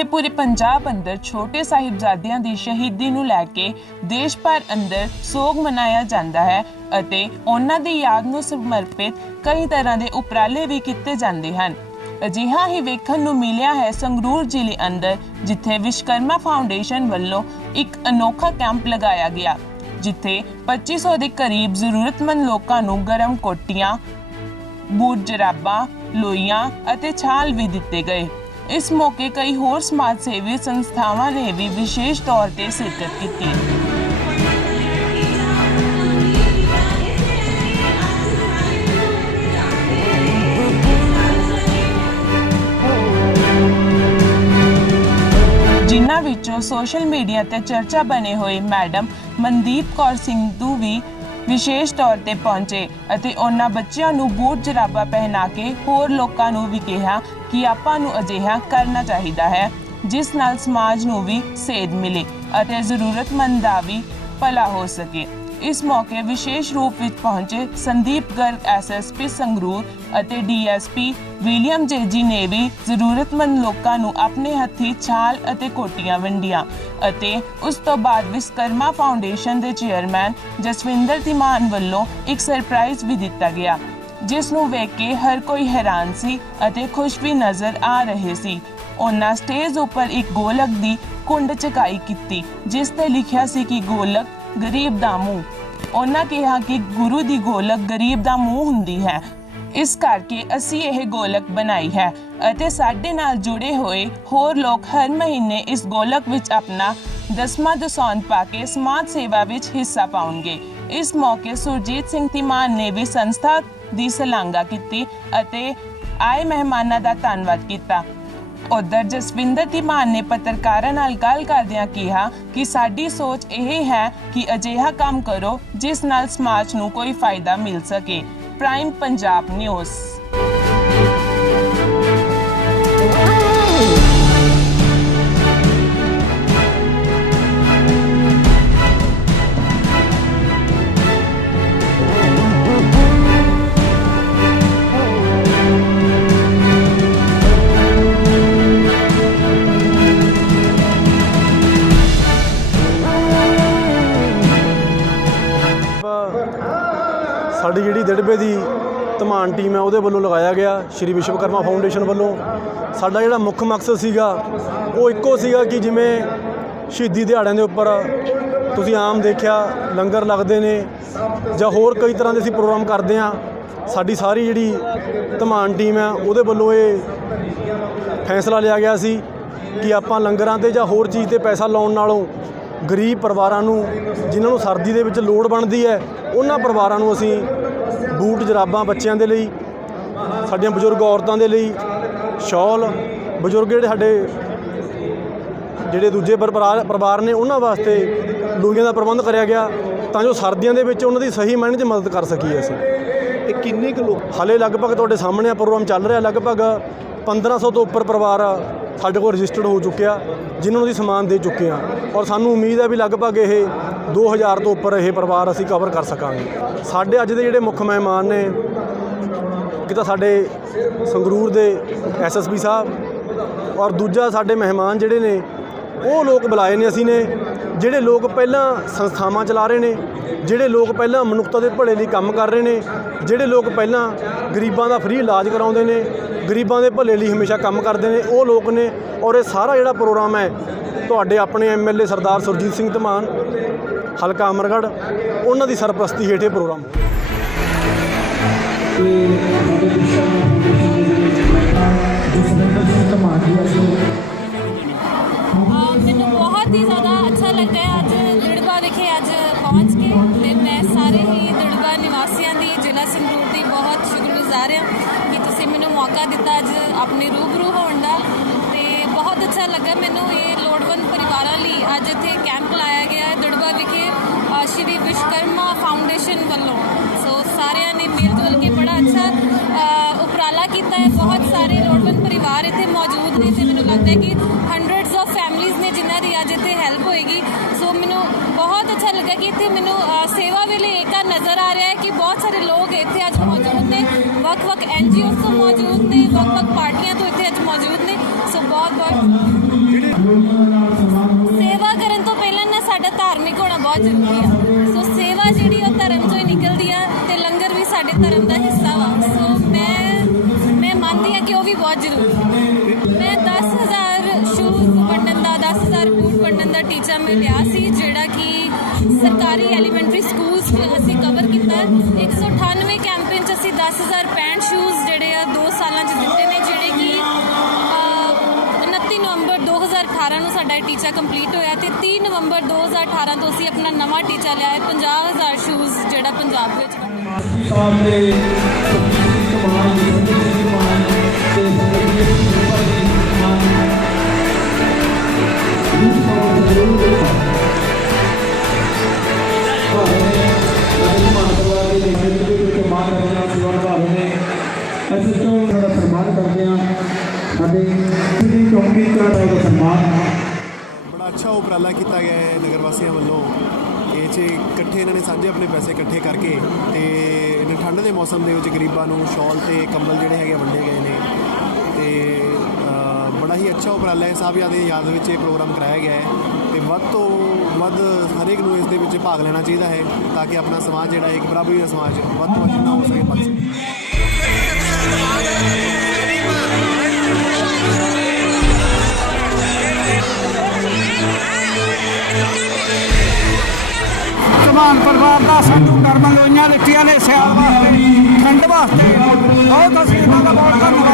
ਜਿੱਥੇ ਪੂਰੇ ਪੰਜਾਬ ਅੰਦਰ ਛੋਟੇ ਸਾਹਿਬਜ਼ਾਦਿਆਂ ਦੀ ਸ਼ਹੀਦੀ ਨੂੰ ਲੈ ਕੇ ਦੇਸ਼ ਭਰ ਅੰਦਰ ਸੋਗ ਮਨਾਇਆ ਜਾਂਦਾ ਹੈ ਅਤੇ ਉਹਨਾਂ ਦੀ ਯਾਦ ਨੂੰ ਸਮਰਪਿਤ ਕਈ ਤਰ੍ਹਾਂ ਦੇ ਉਪਰਾਲੇ ਵੀ ਕੀਤੇ ਜਾਂਦੇ ਹਨ। ਅਜਿਹਾ ਹੀ ਵੇਖਣ ਨੂੰ ਮਿਲਿਆ ਹੈ ਸੰਗਰੂਰ ਜ਼ਿਲ੍ਹੇ ਅੰਦਰ, ਜਿੱਥੇ ਵਿਸ਼ਕਰਮਾ ਫਾਊਂਡੇਸ਼ਨ ਵੱਲੋਂ ਇੱਕ ਅਨੋਖਾ ਕੈਂਪ ਲਗਾਇਆ ਗਿਆ, ਜਿੱਥੇ 2500 ਦੇ ਕਰੀਬ ਜ਼ਰੂਰਤਮੰਦ ਲੋਕਾਂ ਨੂੰ ਗਰਮ ਕੋਟੀਆਂ, ਬੂਟ ਜਰਾਬਾਂ, ਲੋਈਆਂ ਅਤੇ ਛਾਲ ਵੀ ਦਿੱਤੇ ਗਏ। ਇਸ ਮੌਕੇ ਕਈ ਹੋਰ ਸਮਾਜ ਸੇਵੀ ਸੰਸਥਾਵਾਂ ਨੇ ਵੀ ਵਿਸ਼ੇਸ਼ ਤੌਰ ਤੇ ਸ਼ਿਰਕਤ ਕੀਤੀ ਜਿਨ੍ਹਾਂ ਵਿੱਚੋਂ ਸੋਸ਼ਲ ਮੀਡੀਆ ਤੇ ਚਰਚਾ ਬਣੇ ਹੋਏ ਮੈਡਮ ਮਨਦੀਪ ਕੌਰ ਸਿੰਘੂ ਵੀ ਵਿਸ਼ੇਸ਼ ਤੌਰ ਤੇ ਪਹੁੰਚੇ ਅਤੇ ਉਹਨਾਂ ਬੱਚਿਆਂ ਨੂੰ ਬੂਟ ਜਰਾਬਾ ਪਹਿਨਾ ਕੇ ਹੋਰ ਲੋਕਾਂ ਨੂੰ ਵੀ ਕਿਹਾ ਕਿ ਆਪਾਂ ਨੂੰ ਅਜਿਹਾ ਕਰਨਾ ਚਾਹੀਦਾ ਹੈ, ਜਿਸ ਨਾਲ ਸਮਾਜ ਨੂੰ ਵੀ ਸੇਧ ਮਿਲੇ ਅਤੇ ਜ਼ਰੂਰਤਮੰਦ ਦਾ ਵੀ ਭਲਾ ਹੋ ਸਕੇ। ਇਸ ਮੌਕੇ ਵਿਸ਼ੇਸ਼ ਰੂਪ ਵਿੱਚ ਪਹੁੰਚੇ ਸੰਦੀਪ ਗਰਗ ਐਸਐਸਪੀ ਸੰਗਰੂਰ ਅਤੇ ਡੀਐਸਪੀ ਵਿਲੀਅਮ ਜੇਜੀ ਨੇ ਵੀ ਜ਼ਰੂਰਤਮੰਦ ਲੋਕਾਂ ਨੂੰ ਆਪਣੇ ਹੱਥੀ ਛਾਲ ਅਤੇ ਕੋਟੀਆਂ ਵੰਡੀਆਂ ਅਤੇ ਉਸ ਤੋਂ ਬਾਅਦ ਵਿਸਕਰਮਾ ਫਾਊਂਡੇਸ਼ਨ ਦੇ ਚੇਅਰਮੈਨ ਜਸਵਿੰਦਰ ਧੀਮਾਨ ਵੱਲੋਂ ਇੱਕ ਸਰਪ੍ਰਾਈਜ਼ ਵੀ ਦਿੱਤਾ ਗਿਆ, ਜਿਸ ਨੂੰ ਵੇਖ ਕੇ ਹਰ ਕੋਈ ਹੈਰਾਨ ਸੀ ਅਤੇ ਖੁਸ਼ ਵੀ ਨਜ਼ਰ ਆ ਰਹੇ ਸੀ। ਉਹਨਾਂ ਸਟੇਜ ਉੱਪਰ ਇੱਕ ਗੋਲਕ ਦੀ ਕੁੰਡ ਚਕਾਈ ਕੀਤੀ, ਜਿਸ ਤੇ ਲਿਖਿਆ ਸੀ ਕਿ ਗੋਲਕ ਗਰੀਬ ਦਾ ਮੂੰਹ। ਉਹਨਾਂ ਕਿਹਾ ਕਿ ਗੁਰੂ ਦੀ ਗੋਲਕ ਗਰੀਬ ਦਾ ਮੂੰਹ ਹੁੰਦੀ ਹੈ। ਇਸ ਕਰਕੇ ਅਸੀਂ ਇਹ ਗੋਲਕ ਬਣਾਈ ਹੈ ਅਤੇ ਸਾਡੇ ਨਾਲ ਜੁੜੇ ਹੋਏ ਹੋਰ ਲੋਕ ਹਰ ਮਹੀਨੇ ਇਸ ਗੋਲਕ ਵਿੱਚ ਆਪਣਾ ਦਸਵਾਂ ਦਸੌਂਦ ਪਾ ਕੇ ਸਮਾਜ ਸੇਵਾ ਵਿੱਚ ਹਿੱਸਾ ਪਾਉਣਗੇ। ਇਸ ਮੌਕੇ ਸੁਰਜੀਤ ਸਿੰਘ ਧੀਮਾਨ ਨੇ ਵੀ ਸੰਸਥਾ ਦੀ ਸ਼ਲਾਘਾ ਕੀਤੀ ਅਤੇ ਆਏ ਮਹਿਮਾਨਾਂ ਦਾ ਧੰਨਵਾਦ ਕੀਤਾ। ਉਧਰ ਜਸਵਿੰਦਰ ਧੀਮਾਨ ਨੇ ਪੱਤਰਕਾਰਾਂ ਨਾਲ ਗੱਲ ਕਰਦਿਆਂ ਕਿਹਾ ਕਿ ਸਾਡੀ ਸੋਚ ਇਹ ਹੈ ਕਿ ਅਜਿਹਾ ਕੰਮ ਕਰੋ, ਜਿਸ ਨਾਲ ਸਮਾਜ ਨੂੰ ਕੋਈ ਫਾਇਦਾ ਮਿਲ ਸਕੇ। Prime Punjab news Dhaman team ਹੈ, ਉਹਦੇ ਵੱਲੋਂ ਲਗਾਇਆ ਗਿਆ, ਸ਼੍ਰੀ ਵਿਸ਼ਵਕਰਮਾ ਫਾਊਂਡੇਸ਼ਨ ਵੱਲੋਂ। ਸਾਡਾ ਜਿਹੜਾ ਮੁੱਖ ਮਕਸਦ ਸੀਗਾ, ਉਹ ਇੱਕੋ ਸੀਗਾ ਕਿ ਜਿਵੇਂ ਸ਼ਹੀਦੀ ਦਿਹਾੜਿਆਂ ਦੇ ਉੱਪਰ ਤੁਸੀਂ ਆਮ ਦੇਖਿਆ, ਲੰਗਰ ਲੱਗਦੇ ਨੇ, ਜਾਂ ਹੋਰ ਕਈ ਤਰ੍ਹਾਂ ਦੇ ਅਸੀਂ ਪ੍ਰੋਗਰਾਮ ਕਰਦੇ ਆ ਸਾਡੀ ਸਾਰੀ ਜਿਹੜੀ ਧਮਾਨ ਟੀਮ ਹੈ, ਉਹਦੇ ਵੱਲੋਂ ਇਹ ਫੈਸਲਾ ਲਿਆ ਗਿਆ ਸੀ ਕਿ ਆਪਾਂ ਲੰਗਰਾਂ ਤੇ ਜਾਂ ਹੋਰ ਚੀਜ਼ ਤੇ ਪੈਸਾ ਲਾਉਣ ਨਾਲੋਂ ਗਰੀਬ ਪਰਿਵਾਰਾਂ ਨੂੰ, ਜਿਨ੍ਹਾਂ ਨੂੰ ਸਰਦੀ ਦੇ ਵਿੱਚ ਲੋੜ ਬਣਦੀ ਹੈ, ਉਹਨਾਂ ਪਰਿਵਾਰਾਂ ਨੂੰ ਅਸੀਂ ਬੂਟ ਜਰਾਬਾਂ ਬੱਚਿਆਂ ਦੇ ਲਈ ਸਾਡੀਆਂ ਬਜ਼ੁਰਗ ਔਰਤਾਂ ਦੇ ਲਈ ਸ਼ਾਲ ਬਜ਼ੁਰਗ ਜਿਹੜੇ ਸਾਡੇ ਜਿਹੜੇ ਦੂਜੇ ਪਰਿਵਾਰ ਪਰਿਵਾਰ ਨੇ ਉਹਨਾਂ ਵਾਸਤੇ ਲੂੰਗੀਆਂ ਦਾ ਪ੍ਰਬੰਧ ਕਰਿਆ ਗਿਆ ਤਾਂ ਜੋ ਸਰਦੀਆਂ ਦੇ ਵਿੱਚ ਉਹਨਾਂ ਦੀ ਸਹੀ ਮਾਇਨੇ 'ਚ ਮਦਦ ਕਰ ਸਕੀਏ ਅਸੀਂ। ਇਹ ਕਿੰਨੇ ਕੁ ਲੋਕ? ਹਾਲੇ ਲਗਭਗ ਤੁਹਾਡੇ ਸਾਹਮਣੇ ਆ ਪ੍ਰੋਗਰਾਮ ਚੱਲ ਰਿਹਾ ਲਗਭਗ 1500 ਤੋਂ ਉੱਪਰ ਪਰਿਵਾਰ ਸਾਡੇ ਕੋਲ ਰਜਿਸਟਰਡ ਹੋ ਚੁੱਕਿਆ ਜਿਨ੍ਹਾਂ ਨੂੰ ਅਸੀਂ ਸਮਾਨ ਦੇ ਚੁੱਕੇ ਆ ਔਰ ਸਾਨੂੰ ਉਮੀਦ ਹੈ ਵੀ ਲਗਭਗ ਇਹ 2000 ਤੋਂ ਉੱਪਰ ਇਹ ਪਰਿਵਾਰ ਅਸੀਂ ਕਵਰ ਕਰ ਸਕਾਂਗੇ। ਸਾਡੇ ਅੱਜ ਦੇ ਜਿਹੜੇ ਮੁੱਖ ਮਹਿਮਾਨ ਨੇ, ਇੱਕ ਤਾਂ ਸਾਡੇ ਸੰਗਰੂਰ ਦੇ ਐਸਐਸਪੀ ਸਾਹਿਬ ਔਰ ਦੂਜਾ ਸਾਡੇ ਮਹਿਮਾਨ ਜਿਹੜੇ ਨੇ, ਉਹ ਲੋਕ ਬੁਲਾਏ ਨੇ ਅਸੀਂ ਨੇ, ਜਿਹੜੇ ਲੋਕ ਪਹਿਲਾਂ ਸੰਸਥਾਵਾਂ ਚਲਾ ਰਹੇ ਨੇ, ਜਿਹੜੇ ਲੋਕ ਪਹਿਲਾਂ ਮਨੁੱਖਤਾ ਦੇ ਭਲੇ ਲਈ ਕੰਮ ਕਰ ਰਹੇ ਨੇ, ਜਿਹੜੇ ਲੋਕ ਪਹਿਲਾਂ ਗਰੀਬਾਂ ਦਾ ਫ੍ਰੀ ਇਲਾਜ ਕਰਾਉਂਦੇ ਨੇ, ਗਰੀਬਾਂ ਦੇ ਭਲੇ ਲਈ ਹਮੇਸ਼ਾ ਕੰਮ ਕਰਦੇ ਨੇ, ਉਹ ਲੋਕ ਨੇ ਔਰ ਇਹ ਸਾਰਾ ਜਿਹੜਾ ਪ੍ਰੋਗਰਾਮ ਹੈ, ਤੁਹਾਡੇ ਆਪਣੇ ਐਮਐਲਏ ਸਰਦਾਰ ਸੁਰਜੀਤ ਸਿੰਘ ਧਮਾਨ ਹਲਕਾ ਅਮਰਗੜ੍ਹ, ਉਹਨਾਂ ਦੀ ਸਰਪ੍ਰਸਤੀ ਹੇਠ ਇਹ ਪ੍ਰੋਗਰਾਮ ਮੈਨੂੰ ਬਹੁਤ ਹੀ ਜ਼ਿਆਦਾ ਅੱਛਾ ਲੱਗਾ ਅੱਜ ਦੜਬਾ ਵਿਖੇ ਅੱਜ ਪਹੁੰਚ ਕੇ ਤੇ ਮੈਂ ਸਾਰੇ ਹੀ ਦੜਬਾ ਨਿਵਾਸੀਆਂ ਦੀ, ਜ਼ਿਲ੍ਹਾ ਸੰਗਰੂਰ ਦੀ ਬਹੁਤ ਸ਼ੁਕਰਗੁਜ਼ਾਰ ਹਾਂ ਕਿ ਤੁਸੀਂ ਮੈਨੂੰ ਮੌਕਾ ਦਿੱਤਾ ਅੱਜ ਆਪਣੇ ਰੂਬਰੂ ਹੋਣ ਦਾ ਤੇ ਬਹੁਤ ਅੱਛਾ ਲੱਗਾ ਮੈਨੂੰ ਇਹ ਲੋੜਵੰਦ ਪਰਿਵਾਰਾਂ ਲਈ ਅੱਜ ਇੱਥੇ ਅੱਛਾ ਲੱਗਾ ਕਿ ਇੱਥੇ ਮੈਨੂੰ ਸੇਵਾ ਵੇਲੇ ਏਕਾ ਨਜ਼ਰ ਆ ਰਿਹਾ ਹੈ ਕਿ ਬਹੁਤ ਸਾਰੇ ਲੋਕ ਇੱਥੇ ਅੱਜ ਮੌਜੂਦ ਨੇ। ਵੱਖ-ਵੱਖ ਐਨਜੀਓਜ਼ ਤੋਂ ਮੌਜੂਦ ਨੇ, ਵੱਖ-ਵੱਖ ਪਾਰਟੀਆਂ ਤੋਂ ਇੱਥੇ ਅੱਜ ਮੌਜੂਦ ਨੇ। ਸੋ ਬਹੁਤ ਬਹੁਤ ਸੇਵਾ ਕਰਨ ਤੋਂ ਪਹਿਲਾਂ ਨਾ ਸਾਡਾ ਧਾਰਮਿਕ ਹੋਣਾ ਬਹੁਤ ਜ਼ਰੂਰੀ ਆ। ਸੋ ਸੇਵਾ ਜਿਹੜੀ ਉਹ ਧਰਮ ਤੋਂ ਹੀ ਨਿਕਲਦੀ ਆ ਤੇ ਲੰਗਰ ਵੀ ਸਾਡੇ ਧਰਮ ਦਾ ਹਿੱਸਾ ਵਾ। ਸੋ ਮੈਂ ਮੈਂ ਮੰਨਦੀ ਆ ਕਿ ਉਹ ਵੀ ਬਹੁਤ ਜ਼ਰੂਰੀ ਆ। ਮੈਂ 10000 ਸ਼ੂਜ਼ ਵੰਡਣ ਦਾ 10000 ਬੂਟ ਵੰਡਣ ਦਾ ਟੀਚਾ ਮੈਂ ਲਿਆ ਸੀ, ਜਿਹੜਾ ਕਿ ਸਰਕਾਰੀ ਐਲੀਮੈਂਟਰੀ ਸਕੂਲਸ ਅਸੀਂ ਕਵਰ ਕੀਤਾ 198 ਕੈਂਪੇਨ 'ਚ ਅਸੀਂ 10000 ਪੈਂਟ ਸ਼ੂਜ਼ ਜਿਹੜੇ ਆ 2 ਸਾਲਾਂ 'ਚ ਦਿੱਤੇ ਨੇ ਜਿਹੜੇ ਕਿ ਅਹ, 29 ਨਵੰਬਰ 2018 ਨੂੰ ਸਾਡਾ ਇਹ ਟੀਚਾ ਕੰਪਲੀਟ ਹੋਇਆ ਤੇ 30 ਨਵੰਬਰ 2018 ਤੋਂ ਅਸੀਂ ਆਪਣਾ ਨਵਾਂ ਟੀਚਾ ਲਿਆ ਹੈ 50000 ਸ਼ੂਜ਼ ਜਿਹੜਾ ਪੰਜਾਬ ਵਿੱਚ ਵੰਡਣਾ ਅਸੀਂ ਤੋਂ ਦਾ ਸਨਮਾਨ ਕਰਦੇ ਹਾਂ। ਸਾਡੇ ਸ੍ਰੀ ਚੌਂਕੀ ਦਾ ਸਨਮਾਨ। ਬੜਾ ਅੱਛਾ ਉਪਰਾਲਾ ਕੀਤਾ ਗਿਆ ਹੈ ਨਗਰ ਵਾਸੀਆਂ ਵੱਲੋਂ। ਇਹ 'ਚ ਇਕੱਠੇ ਇਹਨਾਂ ਨੇ ਸਾਂਝੇ ਆਪਣੇ ਪੈਸੇ ਇਕੱਠੇ ਕਰਕੇ ਤੇ ਇਹਨਾਂ ਠੰਡ ਦੇ ਮੌਸਮ ਦੇ ਵਿੱਚ ਗਰੀਬਾਂ ਨੂੰ ਸ਼ਾਲ ਤੇ ਕੰਬਲ ਜਿਹੜੇ ਹੈਗੇ ਆ ਵੰਡੇ ਗਏ ਨੇ। ਤੇ ਬੜਾ ਹੀ ਅੱਛਾ ਉਪਰਾਲਾ ਹੈ। ਸਾਹਿਬਜ਼ਾਦੇ ਦੀ ਯਾਦ ਵਿੱਚ ਇਹ ਪ੍ਰੋਗਰਾਮ ਕਰਾਇਆ ਗਿਆ ਹੈ। ਤੇ ਵੱਧ ਤੋਂ ਵੱਧ ਹਰੇਕ ਨੂੰ ਇਸ ਦੇ ਵਿੱਚ ਭਾਗ ਲੈਣਾ ਚਾਹੀਦਾ ਹੈ ਤਾਂ ਕਿ ਆਪਣਾ ਸਮਾਜ ਜਿਹੜਾ ਇੱਕ ਬਰਾਬਰੀ ਦਾ ਸਮਾਜ ਵੱਧ ਤੋਂ ਵੱਧ ਜਿੰਨਾ ਹੋ ਸਕੇ ਬਣ ਸਕੇ। ਸਮਾਨ ਪਰਿਵਾਰ ਦਾ ਸੰਧੂ ਕਰਮ ਲੋਈਆਂ ਦਿੱਤੀਆਂ ਨੇ ਸਿਆਲ ਵਾਸਤੇ ਠੰਡ ਵਾਸਤੇ। ਬਹੁਤ ਅਸੀਂ ਇਹਨਾਂ ਦਾ ਬਹੁਤ ਧੰਨਵਾਦ